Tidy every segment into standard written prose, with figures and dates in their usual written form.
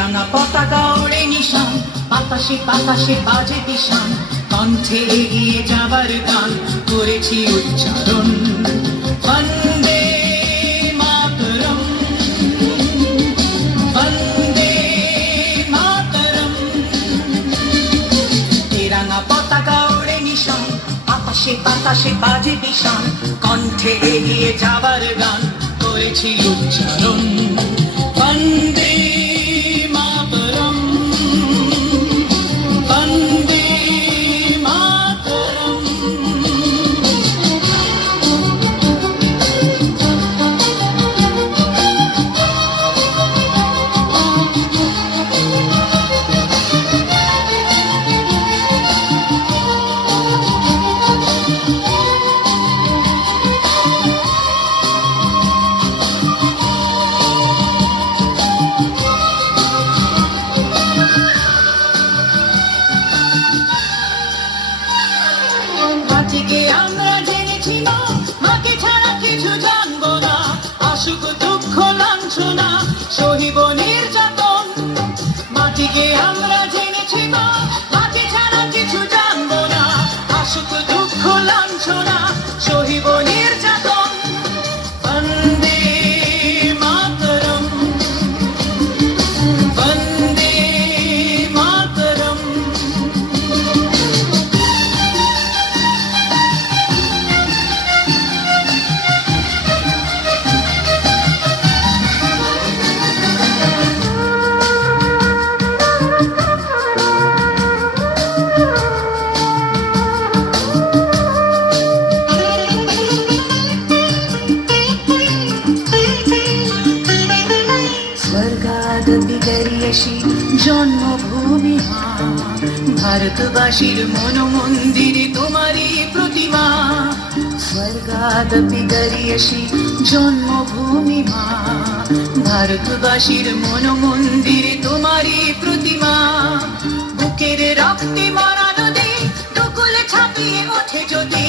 রাঙা পতাকা ওড়ে নিশান, বাতাসে বাতাসে বাজে দিশান, কণ্ঠে এগিয়ে যাবার গান করেছি উচ্চারণ। বন্দে মাতরম, বন্দে মাতরম। রাঙা পতাকা ওড়ে নিশান, বাতাসে বাতাসে বাজে দিশান, কণ্ঠে এগিয়ে যাবার গান করেছি উচ্চারণ। বন্দে মাতরম, বন্দে মাতরম। আজকে আমরা জেনেছি মা, মাকে ছাড়া কিছু জানবো না। আসুক দুঃখ লাঞ্ছনা, সহিব নির্যাতন। মাটিকে আমরা জেনেছি মা, মাকে ছাড়া কিছু জানবো না। আসুক দুঃখ লাঞ্ছনা, সহিব নির্যাতন। বন্দে মাতরম, বন্দে মাতরম। স্বর্গাদপি গরিয়সী জন্মভূমি মা, ভারতবাসীর মন মন্দিরে তোমারই প্রতিমা। স্বর্গাদপি গরিয়সী জন্মভূমি মা, ভারতবাসীর মন মন্দিরে তোমারই প্রতিমা। বুকের রক্তে মরা নদী দুকুলে ছাপিয়ে ওঠে যদি,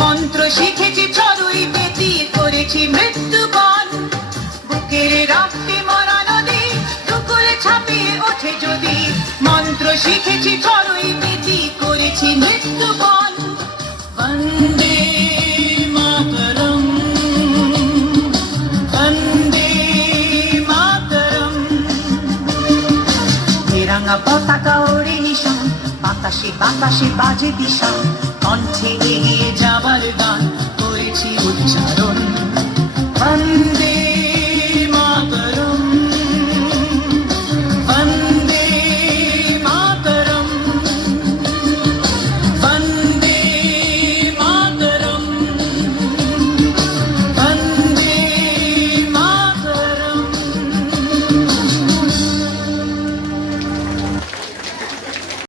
মন্ত্র শিখেছি চড়ুই বেতি করেছি মৃত্যুবরণ। বুকের রক্তে মরা নদী দুকুলে ছাপিয়ে ওঠে যদি, মন্ত্র শিখেছি চড়ুই বেতি করেছি মৃত্যুবরণ। বন্দে মাতরম, বন্দে মাতরম। রাঙা পতাকা ওড়ে নিশান, বাতাসে বাতাসে বাজে দিশান, কণ্ঠে এগিয়ে যাবার গান